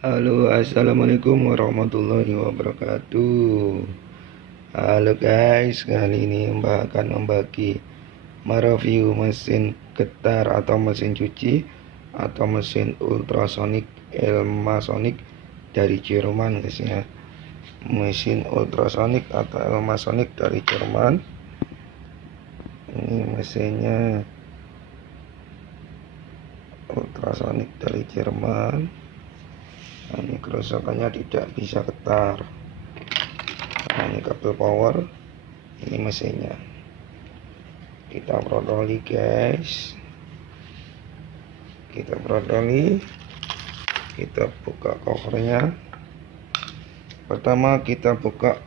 Halo, assalamualaikum warahmatullahi wabarakatuh. Halo guys, kali ini Mbak akan membagi mereview mesin getar atau mesin cuci atau mesin ultrasonic Elmasonic dari Jerman guys ya. Mesin ultrasonic atau Elmasonic dari Jerman. Ini mesinnya ultrasonic dari Jerman. Nah, ini kerusakannya tidak bisa getar. Nah, ini kabel power, ini mesinnya. Kita brodoli guys, kita brodoli, kita buka covernya. Pertama kita buka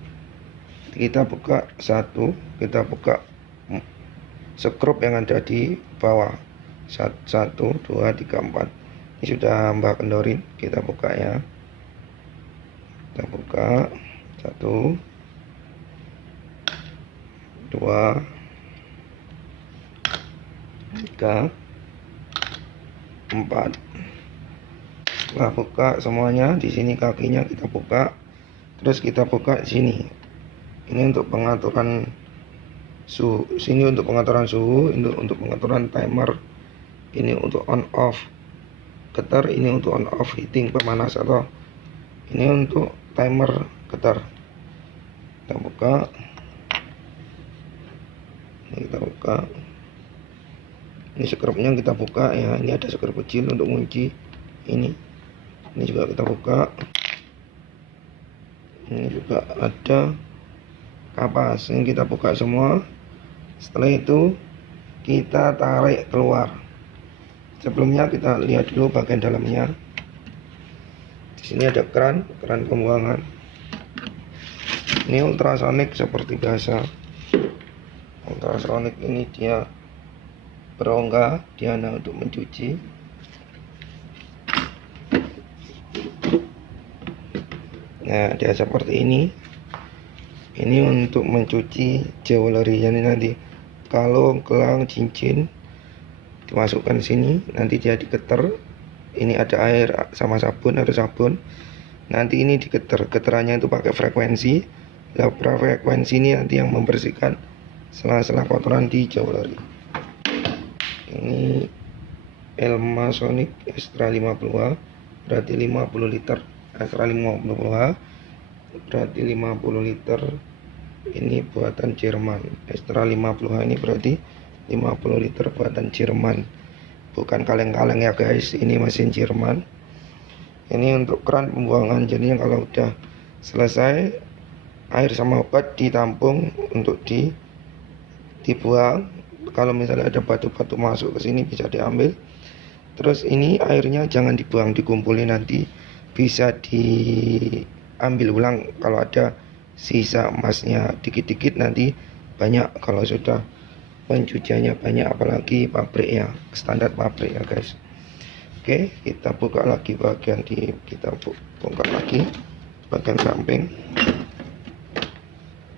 satu, kita buka skrup yang ada di bawah. 1, 2, 3, 4. Ini sudah Mbak kendorin, kita buka ya. Kita buka 1, 2, 3, 4. Setelah buka semuanya, di sini kakinya kita buka, terus kita buka sini. Ini untuk pengaturan suhu, sini untuk pengaturan suhu, ini untuk pengaturan timer, ini untuk on off getar, ini untuk on off heating pemanas, atau ini untuk timer getar. Kita buka, ini kita buka, ini skrupnya kita buka ya. Ini ada skrup kecil untuk kunci ini juga kita buka. Ini juga ada kapas, ini kita buka semua. Setelah itu kita tarik keluar. Sebelumnya kita lihat dulu bagian dalamnya. Di sini ada keran pembuangan. Ini ultrasonic seperti biasa. Ultrasonic ini dia berongga, dia untuk mencuci. Nah, dia seperti ini. Ini untuk mencuci jewelry, jadi nanti kalung, gelang, cincin dimasukkan sini, nanti dia diketer. Ini ada air sama sabun, ada sabun. Nanti ini diketer, keterannya itu pakai frekuensi. Nah, frekuensi ini nanti yang membersihkan sela-sela kotoran di jewelry. Ini Elmasonic Extra 50H, berarti 50 liter. Extra 50H berarti 50 liter. Ini buatan Jerman. Extra 50H ini berarti 50 liter buatan Jerman, bukan kaleng-kaleng ya guys. Ini mesin Jerman. Ini untuk keran pembuangan, jadinya kalau udah selesai air sama obat ditampung untuk dibuang. Kalau misalnya ada batu-batu masuk ke sini bisa diambil. Terus ini airnya jangan dibuang, dikumpulin, nanti bisa diambil ulang. Kalau ada sisa emasnya dikit-dikit, nanti banyak kalau sudah pencuciannya banyak, apalagi pabrik ya, standar pabrik ya guys. Oke, kita buka lagi bagian kita bongkar lagi bagian samping.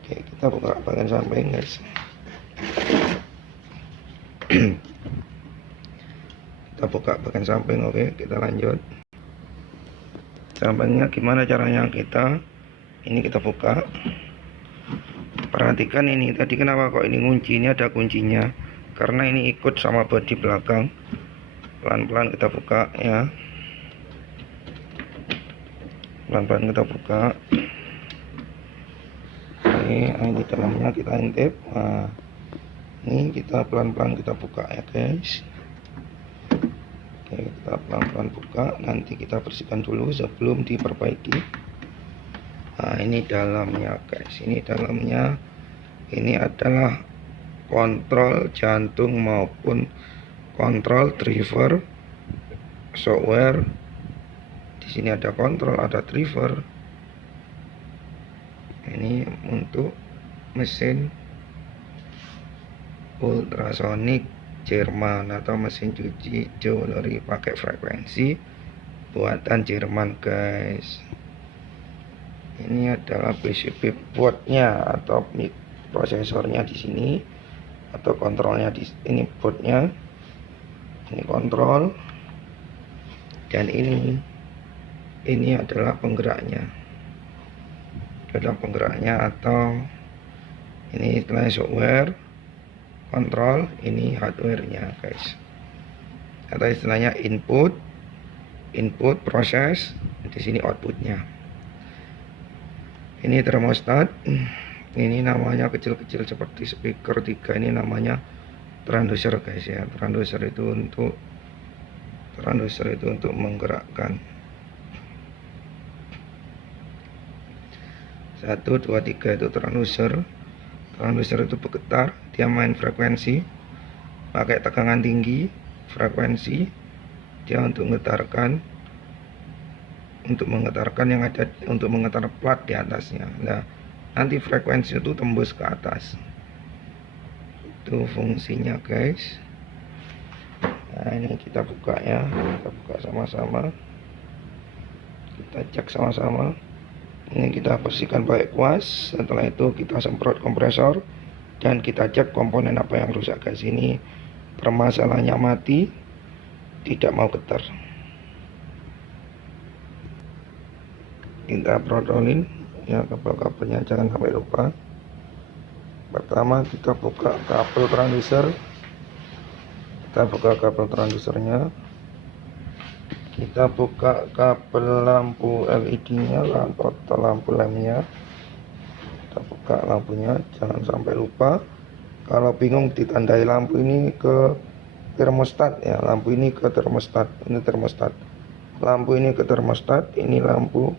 Oke, kita buka bagian samping guys. Kita buka bagian samping. Oke, kita lanjut. Sampingnya gimana caranya? Ini kita buka. Perhatikan ini tadi kenapa kok ini kunci, ini ada kuncinya karena ini ikut sama bodi belakang. Pelan-pelan kita buka ya, pelan-pelan kita buka. Ini dalamnya kita intip. Nah, ini kita pelan-pelan kita buka ya guys. Oke, kita pelan-pelan buka, nanti kita bersihkan dulu sebelum diperbaiki. Nah, ini dalamnya guys, ini dalamnya. Ini adalah kontrol jantung maupun kontrol driver software. Di sini ada kontrol, ada driver. Ini untuk mesin ultrasonic Jerman atau mesin cuci jewelry pakai frekuensi buatan Jerman guys. Ini adalah PCB boardnya atau prosesornya di sini, atau kontrolnya di ini, boardnya. Ini kontrol, dan ini ini adalah penggeraknya, atau ini istilahnya software kontrol, ini hardware-nya guys, atau istilahnya input proses, di sini outputnya. Ini termostat, ini namanya kecil-kecil seperti speaker 3, ini namanya transducer guys ya. Transducer itu untuk menggerakkan. 1, 2, 3 itu transducer. Transducer itu bergetar, dia main frekuensi, pakai tegangan tinggi, frekuensi, dia untuk menggetarkan yang ada, untuk menggetar plat di atasnya. Nah, nanti frekuensi itu tembus ke atas. Itu fungsinya guys. Nah, ini kita buka ya, kita buka sama-sama, kita cek sama-sama. Ini kita bersihkan pakai kuas. Setelah itu kita semprot kompresor dan kita cek komponen apa yang rusak guys. Ini permasalahannya mati, tidak mau getar. Kita protolin ya, kabel-kabelnya jangan sampai lupa. Pertama kita buka kabel transducer, transducernya. Kita buka kabel lampu LED nya atau lampu lamnya. Kita buka lampunya, jangan sampai lupa. Kalau bingung ditandai lampu ini ke termostat ya, lampu ini ke termostat, ini termostat. Lampu ini ke termostat, ini lampu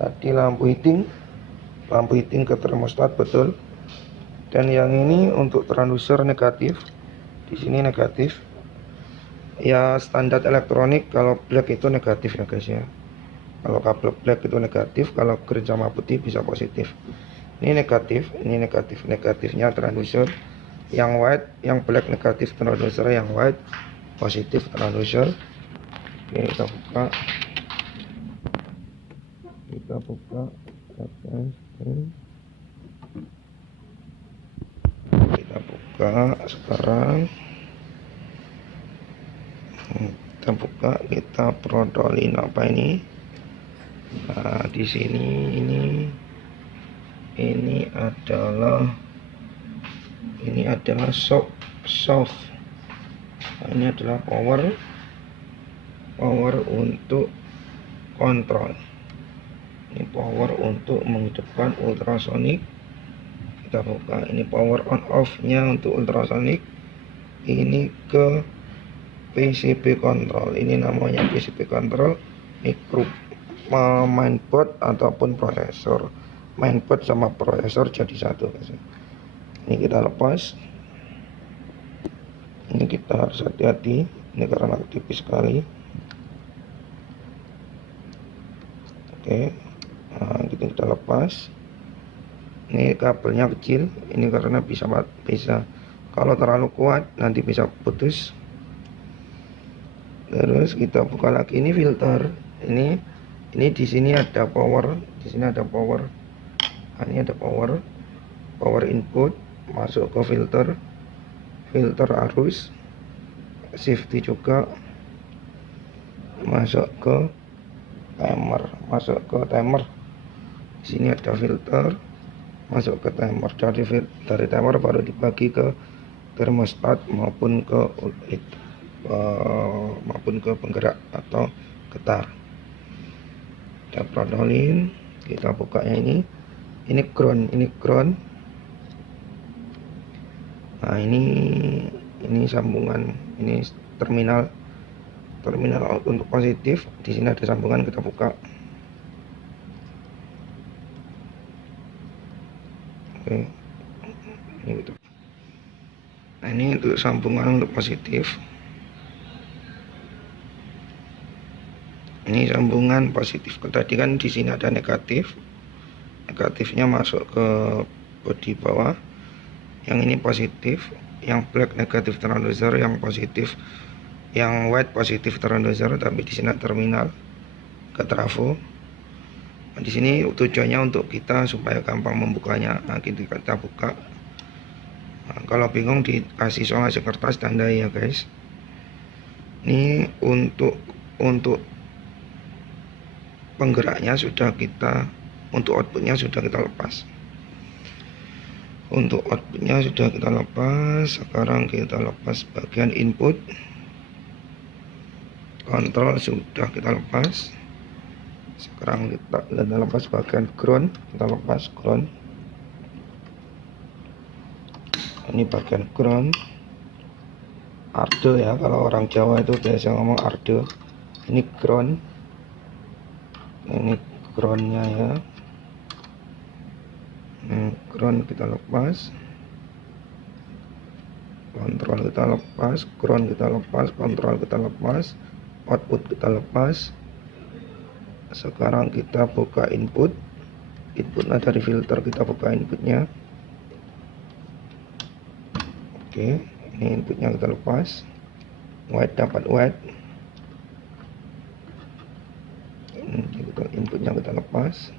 tadi lampu heating ke termostat, betul. Dan yang ini untuk transducer negatif, di sini negatif ya, standar elektronik. Kalau black itu negatif ya guys ya, kalau kabel black itu negatif, kalau green sama putih bisa positif. Ini negatif, negatifnya transducer yang white, yang black negatif transducer, yang white positif transducer. Oke, kita buka sekarang. Kita buka, kita protolin apa ini. Nah, di sini ini adalah soft. Nah, ini adalah power untuk kontrol. Ini power untuk menghidupkan ultrasonik. Kita buka, ini power on off nya untuk ultrasonik. Ini ke PCB control, ini namanya PCB control, micro mainboard ataupun prosesor. Mainboard sama prosesor jadi satu guys. Ini kita lepas, ini kita harus hati-hati, ini karena tipis sekali. Oke, nah, kita lepas. Ini kabelnya kecil, ini karena bisa kalau terlalu kuat nanti bisa putus. Terus kita buka lagi, ini filter. Ini di sini ada power, Nah, ini ada power input masuk ke filter arus, safety juga masuk ke timer. Di sini ada filter masuk ke timer, dari timer baru dibagi ke termostat maupun ke penggerak atau getar. Kita protolin, kita bukanya ini ground. Nah, ini sambungan, ini terminal untuk positif. Di sini ada sambungan, kita buka. Oke, ini gitu. Nah, ini untuk sambungan untuk positif. Ini sambungan positif. Tadi kan di sini ada negatifnya masuk ke bodi bawah. Yang ini positif, yang black negatif transducer, yang positif, yang white positif transducer. Tapi di sini terminal ke trafo. Nah, di sini tujuannya untuk kita supaya gampang membukanya. Nah, kita buka. Nah, kalau bingung dikasih isolasi kertas tandai ya guys. Ini untuk penggeraknya sudah kita, untuk outputnya sudah kita lepas. Untuk outputnya sudah kita lepas. Sekarang kita lepas bagian input. Kontrol sudah kita lepas. Sekarang kita lepas bagian ground. Kita lepas ground. Ini bagian ground. Ardo ya, kalau orang Jawa itu biasa ngomong ardo. Ini ground. Ini groundnya ya. Ground kita lepas, kontrol kita lepas, ground kita lepas, kontrol kita lepas, output kita lepas. Sekarang kita buka input. Inputnya dari filter, kita buka inputnya. Oke, ini inputnya kita lepas. White dapat white. Inputnya kita lepas.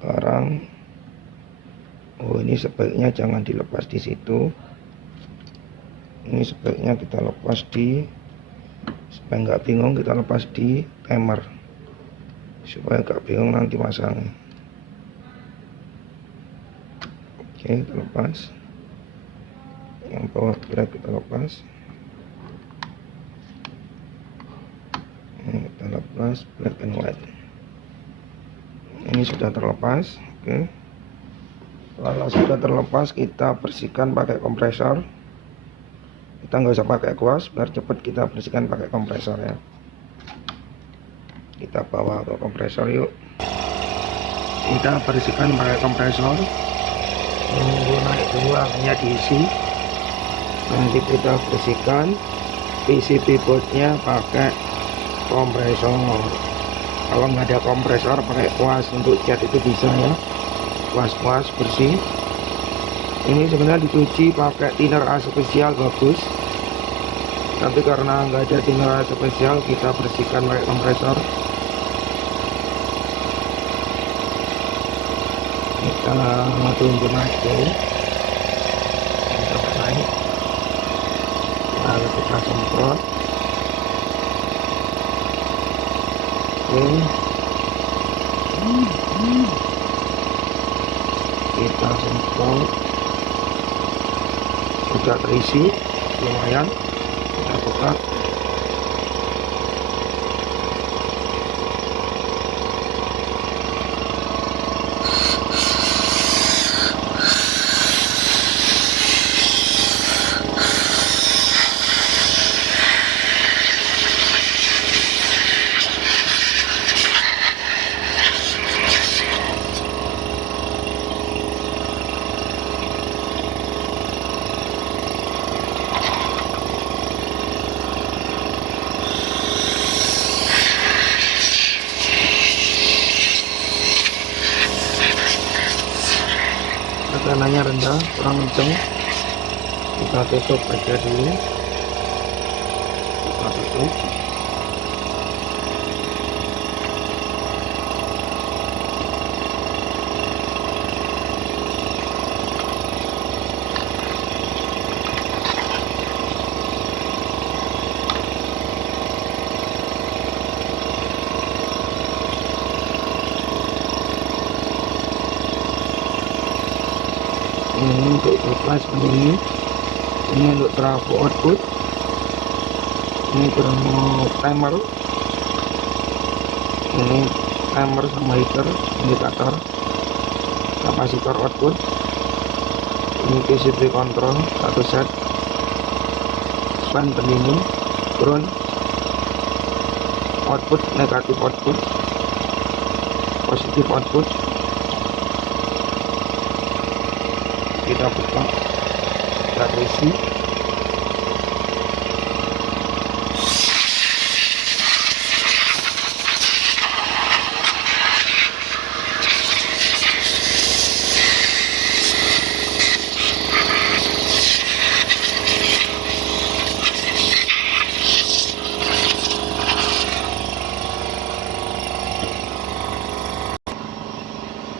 Sekarang, ini sebaiknya jangan dilepas di situ. Ini sebaiknya kita lepas supaya nggak bingung, kita lepas di timer, supaya nggak bingung nanti masangnya. Oke, kita lepas. Yang bawah black kita lepas. Ini kita lepas black and white. Ini sudah terlepas. Oke, kalau sudah terlepas, kita bersihkan pakai kompresor. Kita nggak usah pakai kuas, biar cepat kita bersihkan pakai kompresor ya. Kita bawa ke kompresor yuk. Kita bersihkan pakai kompresor. Tunggu naik dulu, akhirnya diisi. Nanti kita bersihkan PCB boardnya pakai kompresor. Kalau nggak ada kompresor, pakai kuas untuk cat itu bisa ya. Kuas bersih. Ini sebenarnya dicuci pakai thinner A spesial bagus, tapi karena nggak ada thinner A spesial, kita bersihkan pakai kompresor. Kita tunggu naik dulu. Kita naik, lalu kita semprot. Kita semprot, sudah terisi lumayan. Kita buka. Tekanannya rendah, kurang kenceng. Kita tutup aja dulu. Kita tutup. Ini untuk bypass ini untuk trafo output, ini termo timer, ini timer sama heater, indikator kapasitor output, ini PCB control satu set, span pendingin, ground, output negatif output, positif output. Kita buka, kita isi.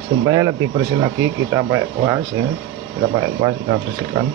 Supaya lebih bersih lagi, kita pakai kuas ya. Kita pakai kuas, kita bersihkan.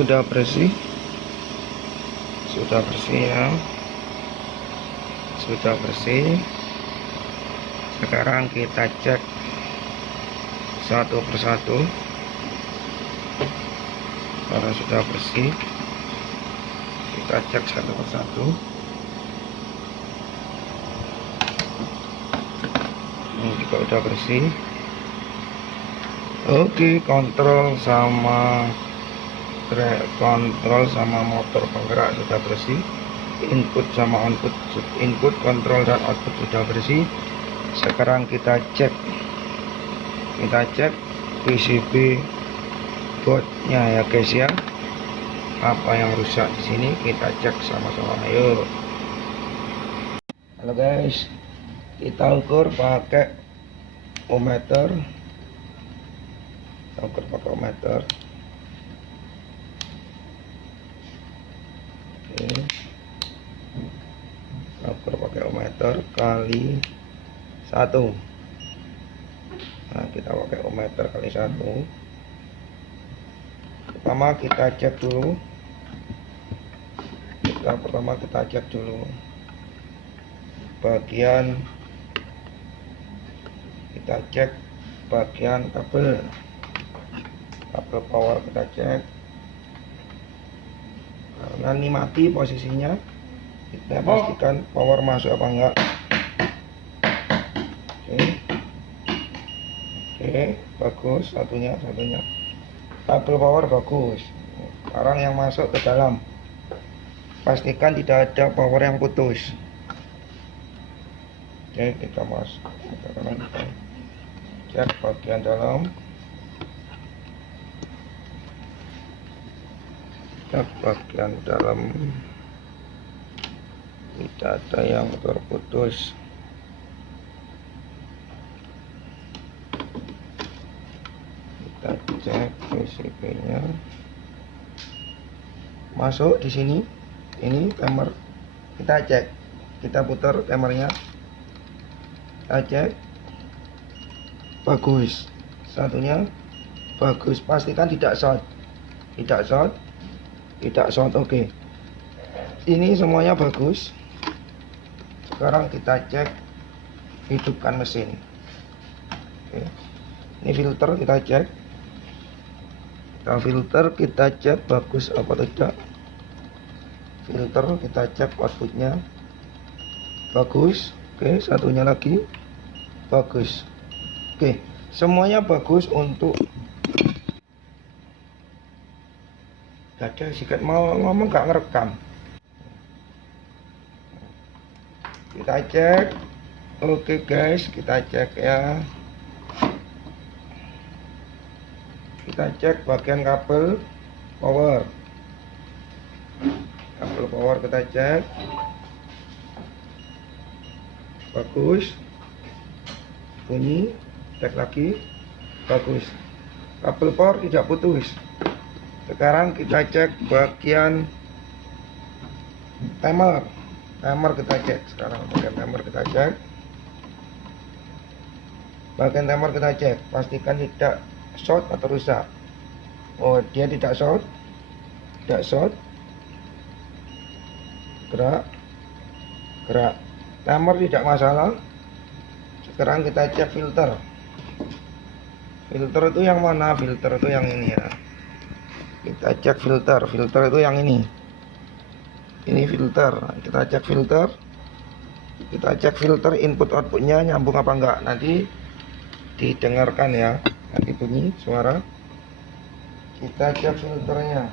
sudah bersih ya, sudah bersih. Sekarang kita cek satu persatu. Karena sudah bersih, kita cek satu persatu. Ini juga udah bersih. Oke, kontrol sama motor penggerak sudah bersih. Input sama input, kontrol dan output sudah bersih. Sekarang kita cek PCB boardnya ya guys ya. Apa yang rusak di sini kita cek sama-sama. Ayo. Halo guys, kita ukur pakai ohmmeter. Oke, ukur pakai ohmmeter kali 1. Nah, kita pakai ohmmeter kali 1. Pertama kita cek dulu. Bagian kabel power kita cek. Karena ini mati posisinya, kita pastikan power masuk apa enggak. Oke, bagus satunya. Kabel power bagus. Sekarang yang masuk ke dalam, pastikan tidak ada power yang putus. Oke, kita cek bagian dalam. Tidak ada yang terputus. Kita cek PCB-nya masuk di sini. Ini timer, kita cek, kita putar timernya, kita cek bagus, satunya bagus, pastikan tidak short. Oke, ini semuanya bagus. Sekarang kita cek hidupkan mesin. Oke. Ini filter kita cek. Kita cek bagus apa tidak. Filter kita cek outputnya bagus. Oke, satunya lagi bagus. Oke, semuanya bagus. Untuk gak ada sikat mau ngomong gak ngerekam. Kita cek. Oke guys, kita cek ya. Kita cek bagian kabel power. Kita cek bagus, bunyi, cek lagi bagus, kabel power tidak putus. Sekarang kita cek bagian timer kita cek. Bagian timer kita cek, pastikan tidak short atau rusak. Oh, dia tidak short, gerak, timer tidak masalah. Sekarang kita cek filter itu yang mana? Filter itu yang ini ya. Kita cek filter itu yang ini filter. Kita cek filter input outputnya nyambung apa enggak. Nanti didengarkan ya, nanti bunyi suara. Kita cek filternya.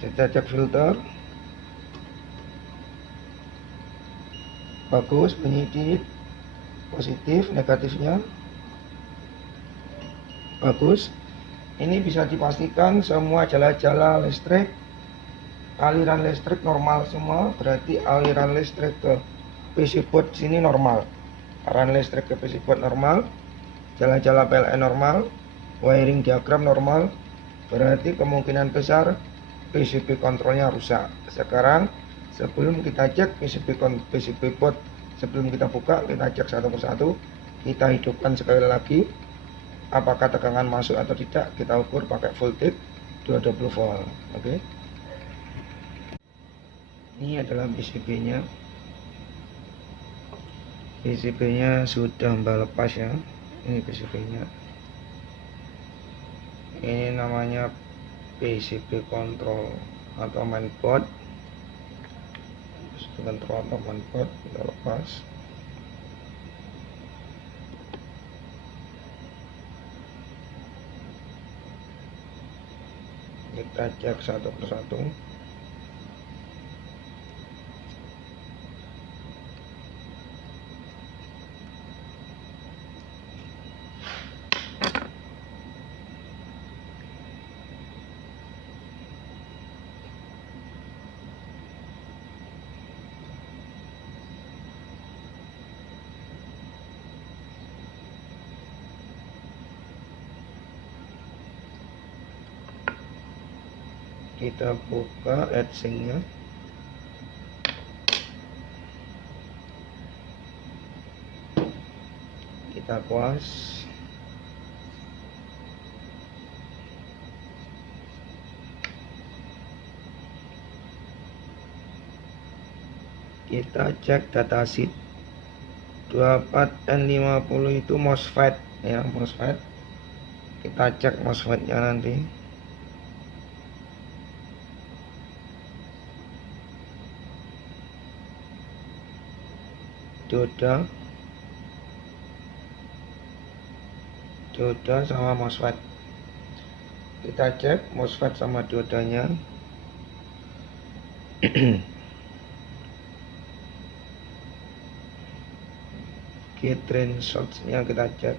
Kita cek filter bagus, bunyi di positif, negatifnya bagus. Ini bisa dipastikan semua jala-jala listrik, aliran listrik normal semua. Berarti aliran listrik ke PC board sini normal, aliran listrik ke PC board normal, jala-jala PLN normal, wiring diagram normal. Berarti kemungkinan besar PCB kontrolnya rusak. Sekarang sebelum kita cek PCB board, sebelum kita buka, kita cek satu persatu. Kita hidupkan sekali lagi. apakah tegangan masuk atau tidak, kita ukur pakai voltage 220 volt. Oke. Ini adalah PCB nya. PCB nya sudah mbak lepas ya. Ini PCB nya. Ini namanya PCB kontrol atau mainboard. PCB kontrol atau mainboard kita lepas. Kita cek satu persatu. Kita buka heatsinknya. Kita kuas. Kita cek datasheet. 24N50 itu MOSFET ya, MOSFET. Kita cek MOSFET-nya nanti. Dioda sama MOSFET. Kita cek MOSFET sama diodanya. Gate drain shorts nya kita cek.